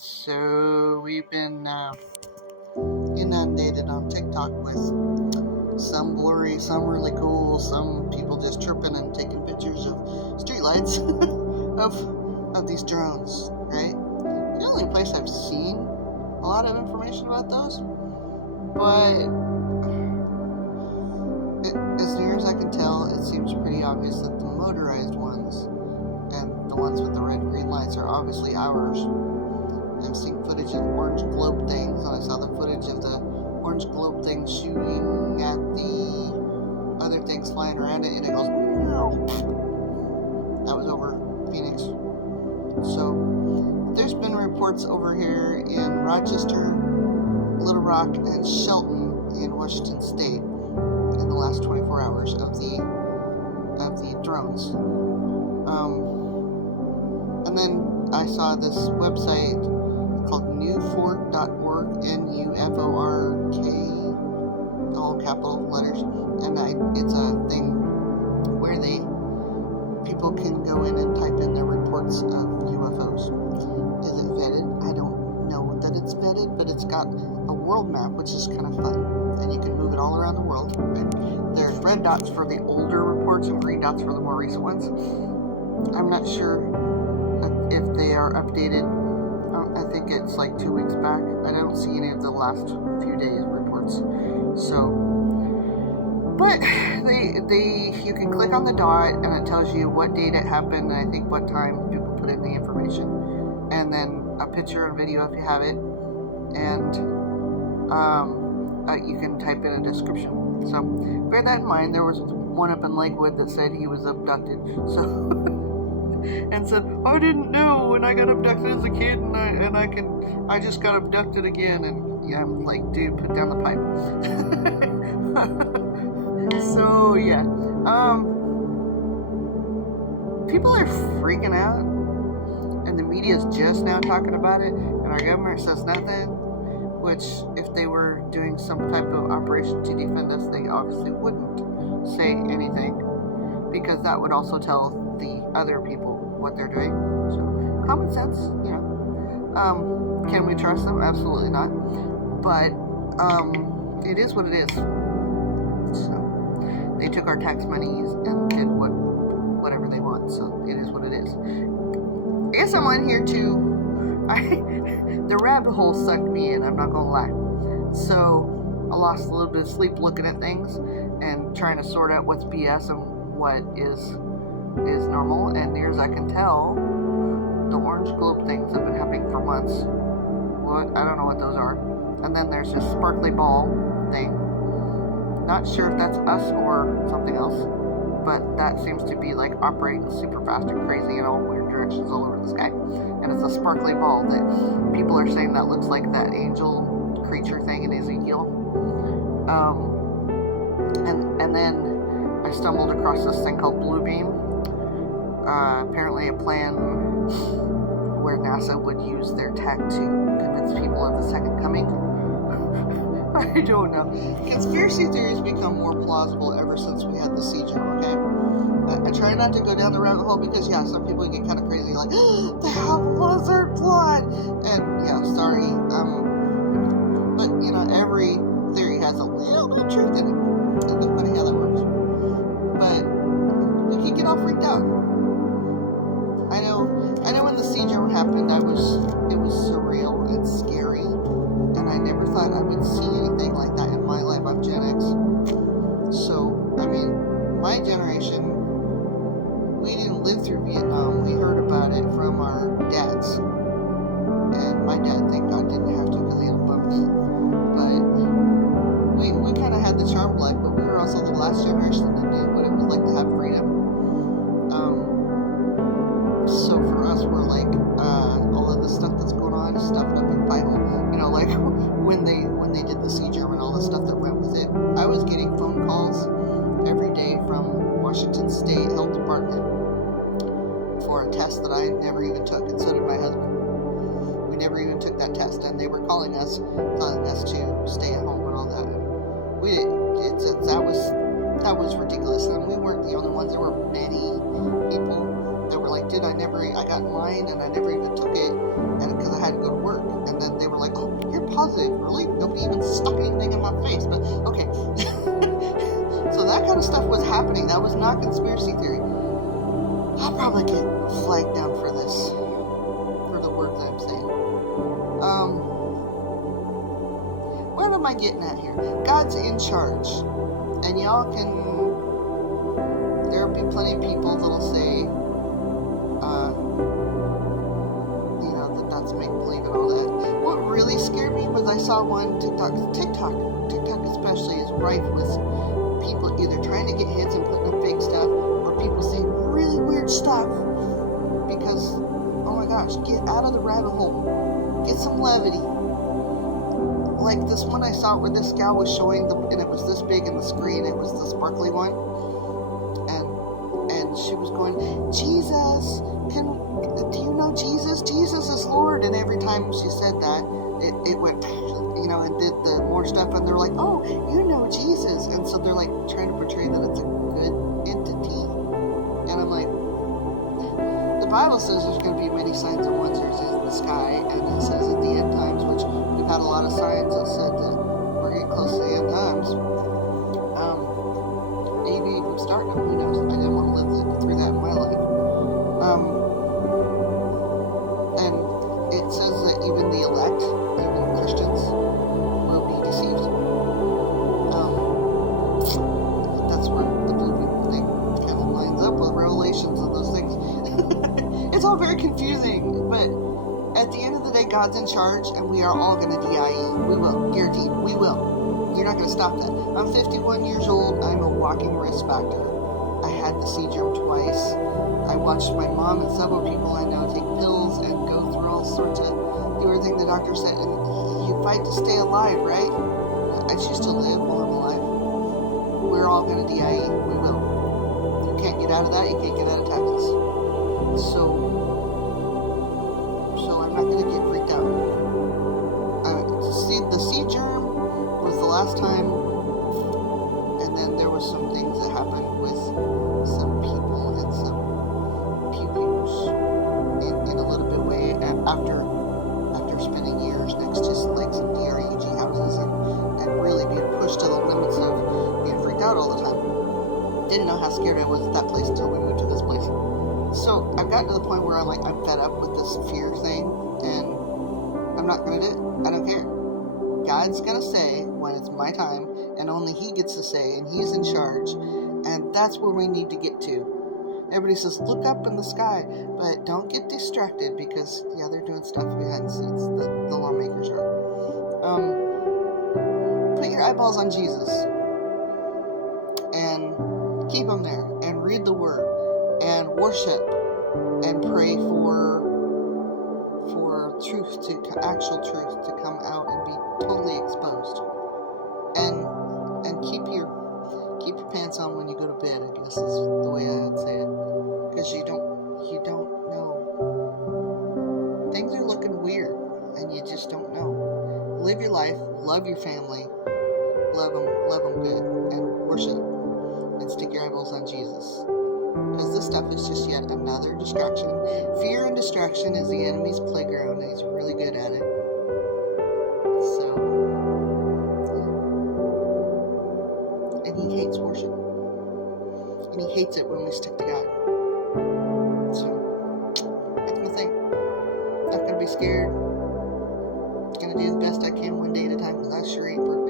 So we've been inundated on TikTok with some blurry, some really cool, some people just chirping and taking pictures of streetlights of these drones, right? The only place I've seen a lot of information about those, but as near as I can tell, it seems pretty obvious that the motorized ones and the ones with the red and green lights are obviously ours. I've seen footage of orange globe things, and I saw the footage of the orange globe thing shooting at the other things flying around it, and it goes, meow. That was over Phoenix. So there's been reports over here in Rochester, Little Rock, and Shelton in Washington State in the last 24 hours of the drones. And then I saw this website called nufork.org, N-U-F-O-R-K, all capital letters, and it's a thing where people can go in and type in their reports of UFOs. Is it vetted? I don't know that it's vetted, but it's got a world map, which is kind of fun, and you can move it all around the world. And there's red dots for the older reports and green dots for the more recent ones. I'm not sure if they are updated. I think it's like 2 weeks back. I don't see any of the last few days reports. So, but you can click on the dot and it tells you what date it happened, and I think what time people put in the information, and then a picture and video if you have it, and you can type in a description. So bear that in mind. There was one up in Lakewood that said he was abducted. So. And said, I didn't know, and I got abducted as a kid, and I just got abducted again, and yeah, I'm like, dude, put down the pipe. So yeah, people are freaking out, and the media's just now talking about it, and our government says nothing. Which, if they were doing some type of operation to defend us, they obviously wouldn't say anything, because that would also tell the other people what they're doing. So common sense, you know. Can we trust them? Absolutely not. But it is what it is. So they took our tax monies and did whatever they want. So it is what it is. I guess I'm on here too. The rabbit hole sucked me in, I'm not gonna lie. So I lost a little bit of sleep looking at things and trying to sort out what's BS and what is normal. And near as I can tell, the orange globe things have been happening for months. I don't know what those are. And then there's this sparkly ball thing. Not sure if that's us or something else, but that seems to be like operating super fast and crazy in all weird directions all over the sky. And it's a sparkly ball that people are saying that looks like that angel creature thing in Ezekiel. And then I stumbled across this thing called Blue Beam. Apparently a plan where NASA would use their tech to convince people of the second coming. I don't know. Conspiracy theories become more plausible ever since we had the siege, okay? I try not to go down the rabbit hole because, yeah, some people get kind of crazy, like, the Half Blizzard plot! And, yeah, sorry. But, you know, every theory has a little bit of truth in it. It's funny how that works. But we can get all freaked out. I know when the siege happened, it was surreal and scary, and I never thought I would see anything like that in my life. I'm Gen X, so I mean, my generation, we didn't live through Vietnam. We heard about it from our dads, and my dad, thank God, didn't have to because he had a bumpy. But we kind of had the charmed life, but we were also the last generation that knew what it was like to have freedom. So for us, we're like, all of the stuff that's going on is stuffed up in Bible. You know, like when they did the siege and all the stuff that went with it. I was getting phone calls every day from Washington State Health Department for a test that I never even took, and so did my husband. We never even took that test, and they were calling us, telling us to stay at home and all that. That was ridiculous, and we weren't the only ones. There were many people that were like, I got in line and I never even took it, and because I had to go to work. not conspiracy theory. I'll probably get flagged down for this, for the words I'm saying. What am I getting at here? God's in charge. And y'all there'll be plenty of people that'll say, that's make-believe and all that. What really scared me was I saw one TikTok especially is rife with people either trying to get hits and putting up fake stuff, or people saying really weird stuff because, oh my gosh, get out of the rabbit hole. Get some levity. Like this one I saw where this gal was showing and it was this big in the screen, it was the sparkly one, and she was going, Jesus, do you know Jesus? Jesus is Lord. And every time she said that, it went, and did the more stuff, and they're like, oh, you know Jesus. And so they're like trying to portray that it's a good entity. And I'm like, the Bible says there's going to be many signs and wonders in the sky, and it says at the end times, which we've had a lot of signs that said that we're getting close to the end times. Maybe even starting them, who knows? I didn't want to live through that in my life. And it says that even the elect, even Christians, will be deceived. That's where the blue thing kind of lines up with Revelations and those things. It's all very confusing, but at the end of the day, God's in charge, and we are all going to DIE. We will, guaranteed. We will. You're not going to stop that. I'm 51 years old. I'm a walking risk factor. I had the C-germ twice. I watched my mom and several people I know take pills and go through all sorts of everything the doctor said. And you fight to stay alive, right? I choose to live while I'm alive. We're all going to DIE. We will. You can't get out of that. You can't get out of Texas. So I'm not going to get freaked out. The C-germ was the last time, and then there was some things that happened with some people and some pew-pews in a little bit way after spending years next to like some DRUG houses and really being pushed to the limits of being freaked out all the time. Didn't know how scared I was at that place until we moved to this place. So I've gotten to the point where I'm fed up with this fear thing, and I'm not going to do it. I don't care. God's going to say when it's my time, and only He gets to say, and He's in charge, and that's where we need to get to. Everybody says, look up in the sky, but don't get distracted because, they're doing stuff behind the scenes, the lawmakers are. Put your eyeballs on Jesus, and keep them there, and read the Word, and worship, and pray for truth actual truth to come out and be totally exposed, and keep your pants on when you go to bed, I guess is the way I would say it, because you don't know. Things are looking weird, and you just don't know. Live your life, love your family, love them good, and worship, and stick your eyeballs on Jesus. Because this stuff is just yet another distraction. Fear and distraction is the enemy's playground, and he's really good at it. So, and he hates worship. And he hates it when we stick to God. So, that's my thing. Not going to be scared. Going to do the best I can one day at a time, because I sure ain't perfect.